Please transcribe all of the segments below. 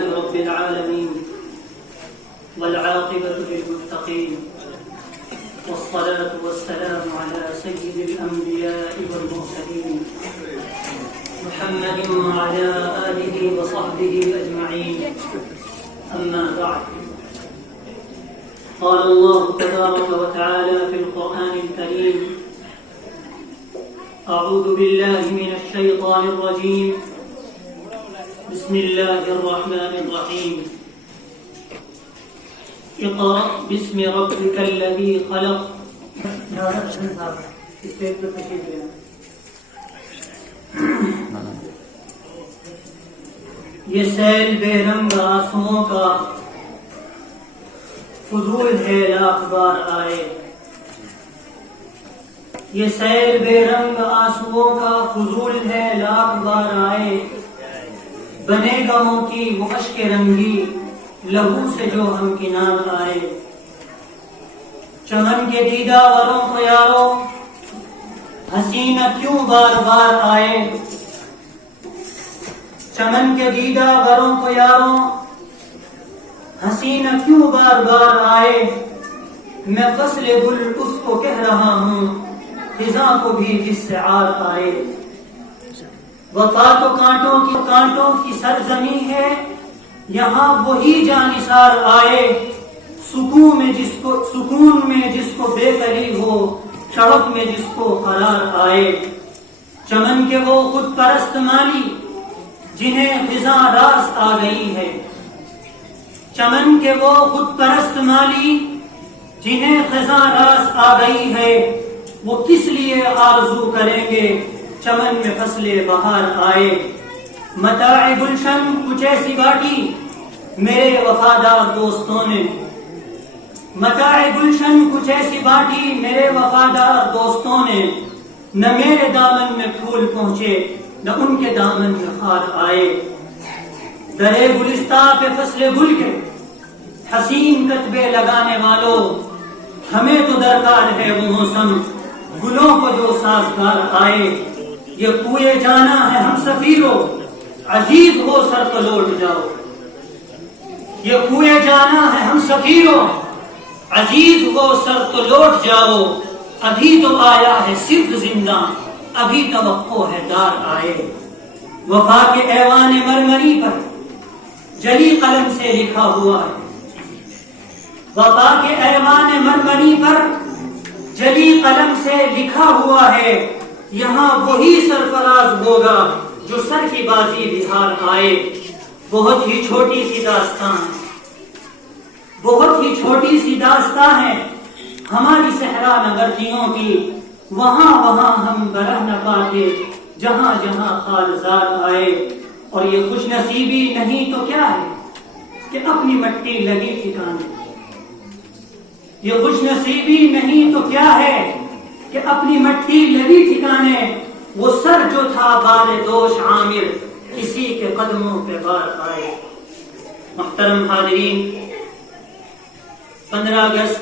رب العالمين والعاقبة للمتقين والصلاة والسلام على سيد الأنبياء والمرسلين محمد وعلى آله وصحبه أجمعين أما بعد قال الله تبارك وتعالى في القرآن الكريم أعوذ بالله من الشيطان الرجيم بسم الله الرحمن الرحيم اقرأ باسم ربك الذي خلق یہ سیل بے رنگ آنسوؤں کا فضول ہے لاکھ بار آئے یہ سیل بے رنگ آنسوؤں کا فضول ہے لاکھ بار آئے بنے گاؤں کی وہ اشک رنگی لہو سے جو ہم کنار آئے چمن کے دیدہ وروں کو یارو حسینہ کیوں بار بار آئے چمن کے دیدہ وروں کو یارو حسینہ کیوں بار بار آئے میں فصل گل اس کو کہہ رہا ہوں خزاں کو بھی جس سے عار آئے وفا تو کانٹوں کی سرزمین ہے یہاں وہی جانثار آئے سکون میں جس کو بے قراری ہو سڑک میں جس کو قرار آئے چمن کے وہ خود پرست مالی جنہیں خزاں راس آ گئی ہے چمن کے وہ خود پرست مالی جنہیں خزاں راس آ گئی ہے وہ کس لیے آرزو کریں گے چمن میں فصل بہار آئے متاع گلشن کچھ ایسی باٹی میرے وفادار دوستوں نے متاع گلشن کچھ ایسی باٹی میرے وفادار دوستوں نے نہ میرے دامن میں پھول پہنچے نہ ان کے دامن میں خار آئے درے گلستہ پہ فصل گل کے حسین کتبے لگانے والوں ہمیں تو درکار ہے وہ موسم گلوں کو جو سازگار آئے یہ کوئے جانا ہے ہم سفیروں عزیز ہو سر تو لوٹ جاؤ یہ کوئے جانا ہے ہم سفیروں عزیز ہو سر تو لوٹ جاؤ ابھی تو آیا ہے صرف زندہ ابھی توقع ہے دار آئے وفا کے ایوان مرمری پر جلی قلم سے لکھا ہوا ہے وفا کے ایوان مرمری پر جلی قلم سے لکھا ہوا ہے یہاں وہی سرفراز ہوگا جو سر کی بازی بہار آئے بہت ہی چھوٹی سی داستان ہے ہماری صحرا نگردیوں کی وہاں ہم برہ نہ پاتے جہاں خالزار آئے اور یہ خوش نصیبی نہیں تو کیا ہے کہ اپنی مٹی لگی ٹھکانے یہ خوش نصیبی نہیں تو کیا ہے کہ اپنی مٹی لگی ٹھکانے وہ سر جو جو تھا بار دوش عامر کسی کے قدموں پہ بار آئے. محترم حاضرین، 15 اگست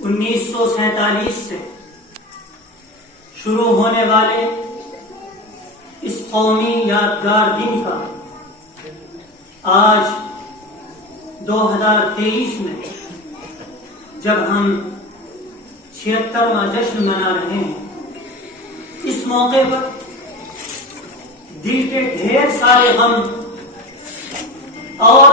1947 سے شروع ہونے والے اس قومی یادگار دن کا آج 2023 میں جب ہم 76واں جشن منا رہے ہیں، اس موقع پر دل کے ڈھیر سارے غم اور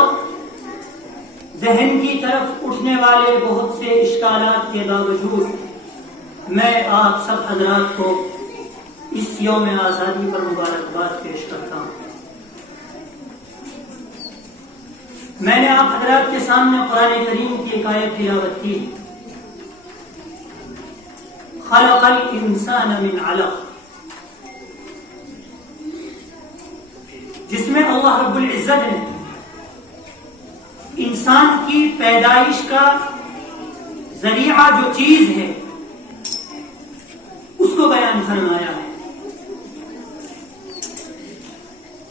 ذہن کی طرف اٹھنے والے بہت سے اشکالات کے باوجود میں آپ سب حضرات کو اس یوم آزادی پر مبارکباد پیش کرتا ہوں. میں نے آپ حضرات کے سامنے قرآن کریم کی ایک آیت تلاوت کی، خلق الانسان من علق، جس میں اللہ رب العزت نے انسان کی پیدائش کا ذریعہ جو چیز ہے اس کو بیان فرمایا ہے.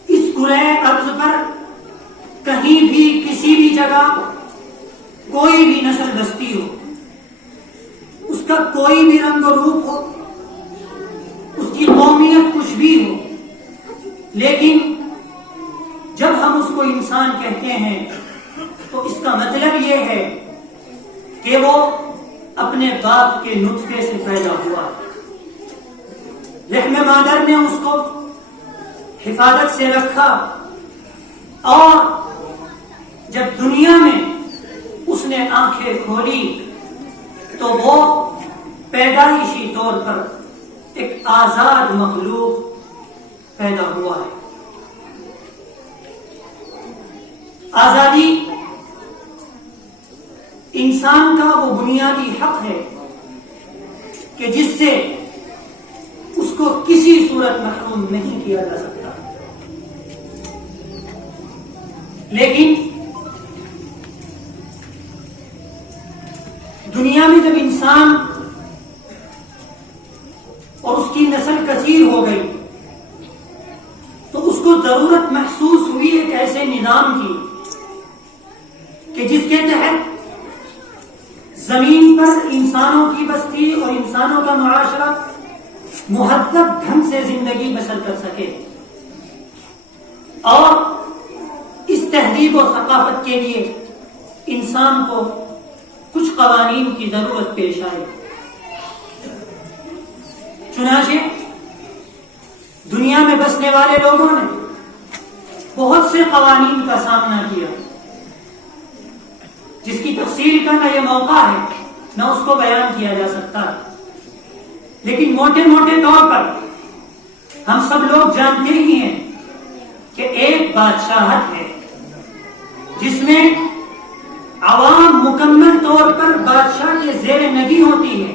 اس کرۂ ارض پر کہیں بھی کسی بھی جگہ کوئی بھی نسل بستی ہو، اس کا کوئی بھی رنگ و روپ ہو، اس کی قومیت کچھ بھی ہو، لیکن جب ہم اس کو انسان کہتے ہیں تو اس کا مطلب یہ ہے کہ وہ اپنے باپ کے نطفے سے پیدا ہوا. رحم مادر نے اس کو حفاظت سے رکھا اور جب دنیا میں اس نے آنکھیں کھولی تو وہ پیدائشی طور پر ایک آزاد مخلوق پیدا ہوا ہے. آزادی انسان کا وہ بنیادی حق ہے کہ جس سے اس کو کسی صورت محروم نہیں کیا جا سکتا. لیکن دنیا میں جب انسان اور اس کی نسل کثیر ہو گئی تو اس کو ضرورت محسوس ہوئی ایک ایسے نظام کی کہ جس کے تحت زمین پر انسانوں کی بستی اور انسانوں کا معاشرہ مہذب ڈھنگ سے زندگی بسر کر سکے. اور اس تہذیب و ثقافت کے لیے انسان کو کچھ قوانین کی ضرورت پیش آئی. چنانچہ دنیا میں بسنے والے لوگوں نے بہت سے قوانین کا سامنا کیا، جس کی تفصیل کا نہ یہ موقع ہے نہ اس کو بیان کیا جا سکتا، لیکن موٹے موٹے طور پر ہم سب لوگ جانتے ہی ہیں کہ ایک بادشاہت ہے جس میں عوام مکمل طور پر بادشاہ کے زیر نگی ہوتی ہے.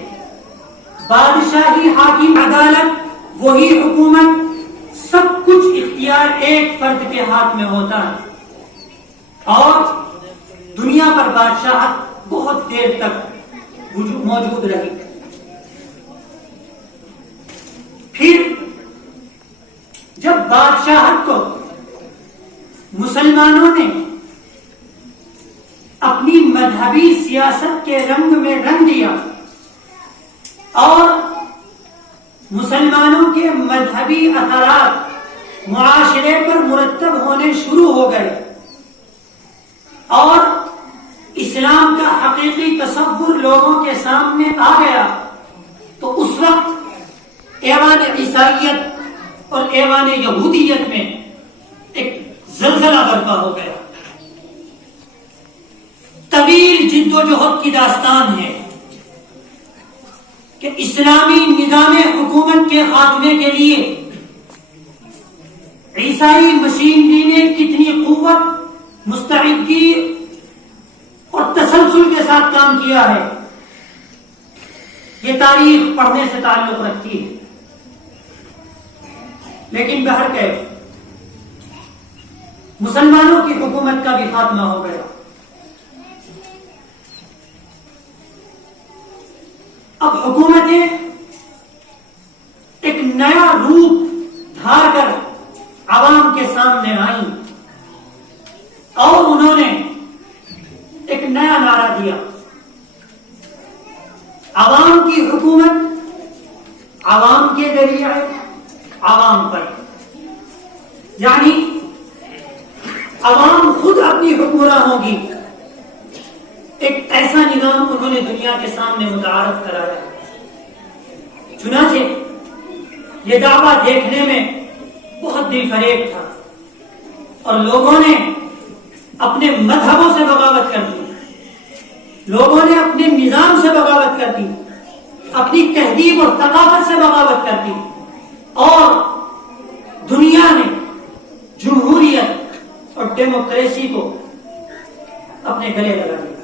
بادشاہی، حاکم، عدالت، وہی حکومت، سب کچھ اختیار ایک فرد کے ہاتھ میں ہوتا ہے. اور دنیا پر بادشاہت بہت دیر تک موجود رہی. پھر جب بادشاہت کو مسلمانوں نے اپنی مذہبی سیاست کے رنگ میں رنگ دیا اور مسلمانوں کے مذہبی اثرات معاشرے پر مرتب ہونے شروع ہو گئے اور اسلام کا حقیقی تصور لوگوں کے سامنے آ گیا، تو اس وقت ایوان عیسائیت اور ایوان یہودیت میں ایک زلزلہ برپا ہو گیا. طویل جد و جہد کی داستان ہے کہ اسلامی نظام حکومت کے خاتمے کے لیے عیسائی مشینری نے کتنی قوت، مستعدی اور تسلسل کے ساتھ کام کیا ہے، یہ تاریخ پڑھنے سے تعلق رکھتی ہے. لیکن بہرکیف مسلمانوں کی حکومت کا بھی خاتمہ ہو گیا. اب حکومتیں ایک نئے روپ دھار کر عوام کے سامنے آئیں اور انہوں نے ایک نیا نعرہ دیا، عوام کی حکومت عوام کے ذریعے عوام پر، یعنی عوام خود اپنی حکمراں ہوگی۔ ایک ایسا نظام انہوں نے دنیا کے سامنے متعارف کرایا۔ چنانچہ یہ دعویٰ دیکھنے میں بہت دل فریب تھا اور لوگوں نے اپنے مذہبوں سے بغاوت کر دی، لوگوں نے اپنے نظام سے بغاوت کر دی، اپنی تہذیب اور ثقافت سے بغاوت کر دی، اور دنیا نے جمہوریت اور ڈیموکریسی کو اپنے گلے لگا دیا۔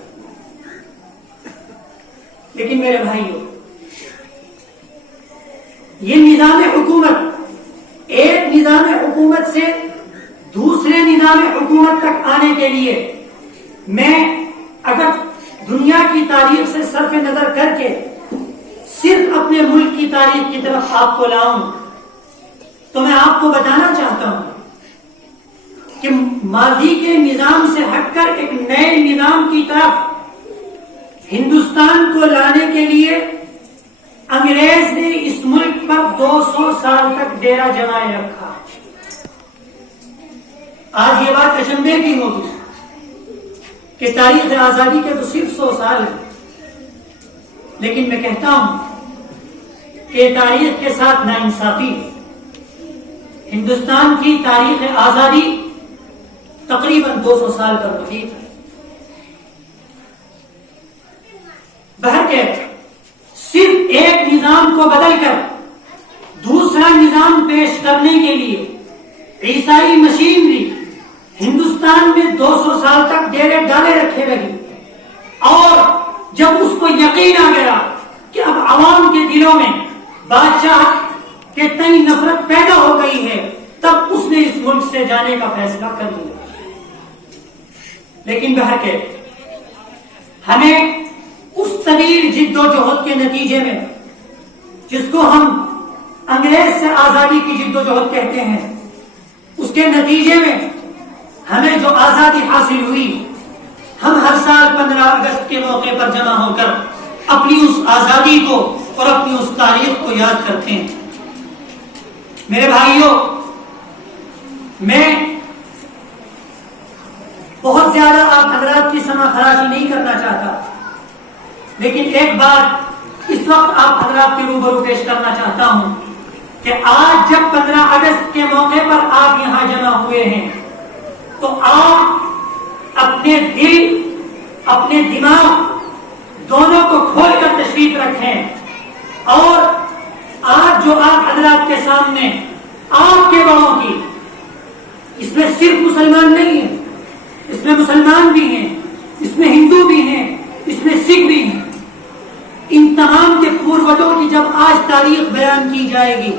لیکن میرے بھائیوں، یہ نظام حکومت ایک نظام حکومت سے دوسرے نظام حکومت تک آنے کے لیے میں اگر دنیا کی تاریخ سے صرف نظر کر کے صرف اپنے ملک کی تاریخ کی طرف آپ کو لاؤں تو میں آپ کو بتانا چاہتا ہوں کہ ماضی کے نظام سے ہٹ کر ایک نئے نظام کی طرف ہندوستان کو لانے کے لیے انگریز نے اس ملک پر 200 سال تک ڈیرا جمائے رکھا۔ آج یہ بات اچنبے کی ہوگی کہ تاریخ آزادی کے تو صرف 100 سال ہیں، لیکن میں کہتا ہوں کہ تاریخ کے ساتھ ناانصافی ہے۔ ہندوستان کی تاریخ آزادی تقریباً 200 سال پر محیط ہے۔ بہرکیف صرف ایک نظام کو بدل کر دوسرا نظام پیش کرنے کے لیے عیسائی مشینری ہندوستان میں 200 سال تک ڈیرے ڈالے رکھے رہی، اور جب اس کو یقین آ گیا کہ اب عوام کے دلوں میں بادشاہ کے تئیں نفرت پیدا ہو گئی ہے، تب اس نے اس ملک سے جانے کا فیصلہ کر لیا۔ لیکن بہرکیف ہمیں اس طویل جد و جہد کے نتیجے میں، جس کو ہم انگریز سے آزادی کی جد و جہد کہتے ہیں، اس کے نتیجے میں ہمیں جو آزادی حاصل ہوئی، ہم ہر سال 15 اگست کے موقع پر جمع ہو کر اپنی اس آزادی کو اور اپنی اس تاریخ کو یاد کرتے ہیں۔ میرے بھائیوں، میں بہت زیادہ آپ حضرات کی سماع خراشی نہیں کرنا چاہتا، لیکن ایک بات اس وقت آپ حضرات کے روبرو پیش کرنا چاہتا ہوں کہ آج جب 15 اگست کے موقع پر آپ یہاں جمع ہوئے ہیں تو آپ اپنے دل اپنے دماغ دونوں کو کھول کر تشریف رکھیں، اور آج جو آپ حضرات کے سامنے آپ کے بڑوں کی، اس میں صرف مسلمان نہیں ہیں، اس میں مسلمان بھی ہیں، اس میں ہندو بھی ہیں، اس میں سکھ بھی ہیں، ان تمام کے پوروجوں کی جب آج تاریخ بیان کی جائے گی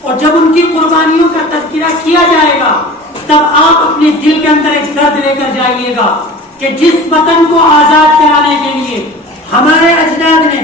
اور جب ان کی قربانیوں کا تذکرہ کیا جائے گا، تب آپ اپنے دل کے اندر ایک درد لے کر جائیے گا کہ جس وطن کو آزاد کرانے کے لیے ہمارے اجداد نے،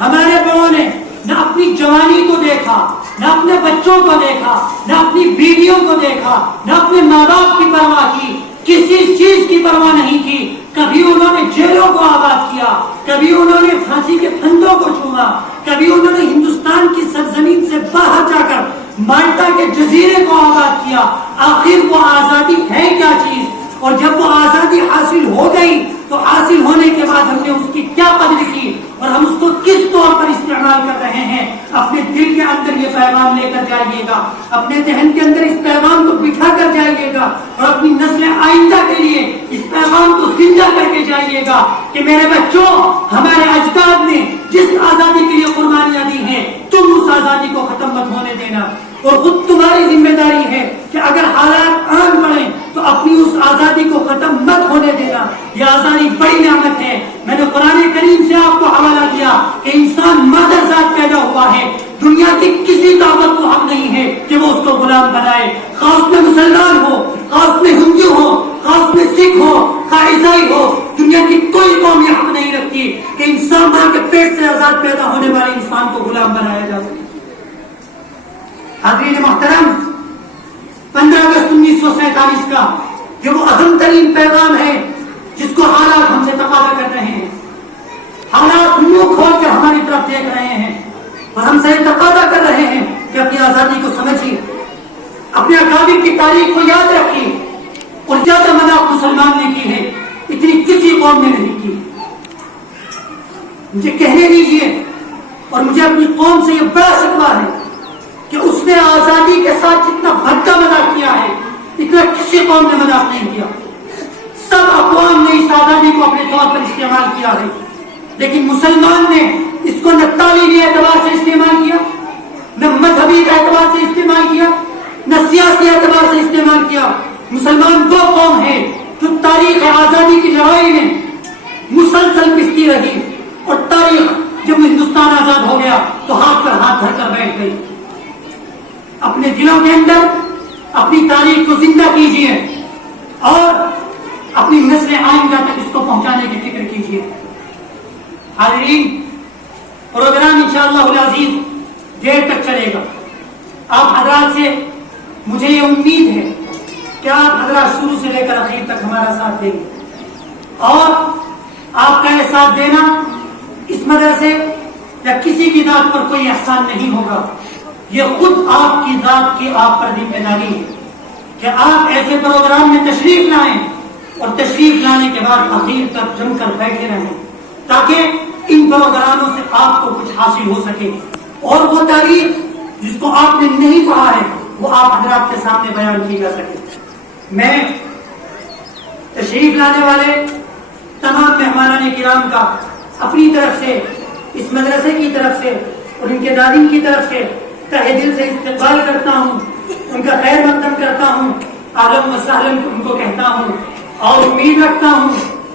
ہمارے بڑوں نے نہ اپنی جوانی کو دیکھا، نہ اپنے بچوں کو دیکھا، نہ اپنی بیویوں کو دیکھا، نہ اپنے ماں باپ کی پرواہ کی، کسی چیز کی پرواہ نہیں کی، کبھی انہوں نے جیلوں کو آباد کیا، کبھی انہوں نے پھانسی کے پھندوں کو چوما، کبھی انہوں نے ہندوستان کی سرزمین سے باہر جا کر مالٹا کے جزیرے کو آباد کیا۔ آخر وہ آزادی ہے کیا چیز؟ اور جب وہ آزادی حاصل ہو گئی تو حاصل ہونے کے بعد ہم نے اس کی کیا قدر کی اور ہم اس کو کس طور پر استعمال کر رہے ہیں؟ اپنے دل کے اندر یہ پیغام لے کر جائیے گا، اپنے ذہن کے اندر اس پیغام کو بٹھا کر جائیے گا، اور اپنی نسل آئندہ کے لیے اس پیغام کو زندہ کر کے جائیے گا کہ میرے بچوں، ہمارے اجداد نے جس آزادی کے لیے قربانیاں دی ہیں، تم اس آزادی کو ختم مت ہونے دینا، اور خود تمہاری ذمہ داری ہے کہ اگر حالات آن پڑیں تو اپنی اس آزادی کو ختم مت ہونے دینا۔ یہ آزادی بڑی نعمت ہے۔ میں نے قرآن کریم سے آپ کو حوالہ دیا کہ انسان مادر ذات پیدا ہوا ہے، دنیا کی کسی طاقت کو حق نہیں ہے کہ وہ اس کو غلام بنائے، خاص میں مسلمان ہو، خاص میں ہندو ہو، خاص میں سکھ ہو، خاص عیسائی ہو، دنیا کی کوئی قوم یہ حق نہیں رکھتی کہ انسان ماں کے پیٹ سے آزاد پیدا ہونے والے انسان کو غلام بنایا جا سکے۔ حاضرین محترم، 15 اگست 1947 کا یہ وہ اہم ترین پیغام ہے جس کو حالات ہم سے تقاضا کر رہے ہیں. حالات منہ کھول کر ہماری طرف دیکھ رہے ہیں اور ہم سے تقاضا کر رہے ہیں کہ اپنی آزادی کو سمجھیے، اپنے اکابر کی تاریخ کو یاد رکھیے. اور زیادہ مداح مسلمان نے کی ہے، اتنی کسی قوم نے نہیں کی. مجھے کہنے دیجیے، اور مجھے اپنی قوم سے یہ بڑا شکوہ ہے کہ اس نے آزادی کے ساتھ جتنا بھٹا مداح کیا ہے اتنا کسی قوم نے مداح نہیں کیا. سب اقوام نے اس آزادی کو اپنے طور پر استعمال کیا ہے، لیکن مسلمان نے اس کو نہ تعلیمی اعتبار سے استعمال کیا، نہ مذہبی اعتبار سے استعمال کیا، نہ سیاسی اعتبار سے استعمال کیا. مسلمان وہ قوم ہے جو تاریخ آزادی کی لڑائی میں مسلسل پستی رہی، اور تاریخ جب ہندوستان آزاد ہو گیا تو ہاتھ پر ہاتھ دھر کر بیٹھ گئی. اپنے دلوں کے اندر اپنی تاریخ کو زندہ کیجیے اور اپنی نسل آئندہ تک اس کو پہنچانے کی فکر کیجیے. حاضرین، پروگرام انشاءاللہ العزیز دیر تک چلے گا. آپ حضرات سے مجھے یہ امید ہے کہ آپ حضرات شروع سے لے کر اخیر تک ہمارا ساتھ دیں گے، اور آپ کا یہ ساتھ دینا اس مدرسے یا کسی کی ذات پر کوئی احسان نہیں ہوگا. یہ خود آپ کی ذات کی آپ پر ذمہ داری ہے کہ آپ ایسے پروگرام میں تشریف لائیں اور تشریف لانے کے بعد اخیر تک جم کر بیٹھے رہیں، تاکہ ان پروگراموں سے آپ کو کچھ حاصل ہو سکے، اور وہ تاریخ جس کو آپ نے نہیں پڑھا ہے وہ آپ حضرات کے سامنے بیان کی جا سکے. میں تشریف لانے والے تمام مہمانان کرام کا اپنی طرف سے، اس مدرسے کی طرف سے اور ان کے دارین کی طرف سے تہہ دل سے استقبال کرتا ہوں، ان کا خیر مقدم کرتا ہوں، اہلاً و سہلاً ان کو کہتا ہوں، اور امید رکھتا ہوں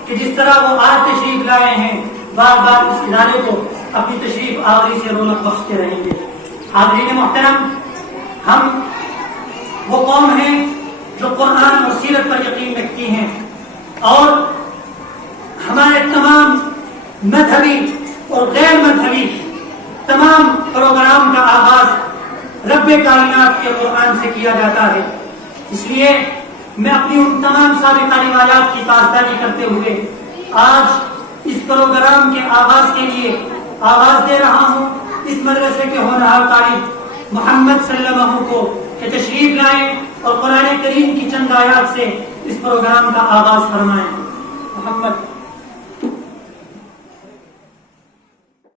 کہ جس طرح وہ آج تشریف لائے ہیں بار بار اس ادارے کو اپنی تشریف آوری سے رونق بخشتے رہیں گے. حاضرین محترم، ہم وہ قوم ہیں جو قرآن اور سیرت پر یقین رکھتی ہیں، اور ہمارے تمام مذہبی اور غیر مذہبی تمام پروگرام کا آغاز رب کائنات کے قرآن سے کیا جاتا ہے. اس لیے میں اپنی ان تمام سابقہ روایات کی پاسداری کرتے ہوئے آج اس پروگرام کے آغاز کے لیے آواز دے رہا ہوں اس مدرسے کے ہونہار طالب محمد صلی اللہ علیہ وسلم کو کہ تشریف لائیں اور قرآن کریم کی چند آیات سے اس پروگرام کا آغاز فرمائیں. محمد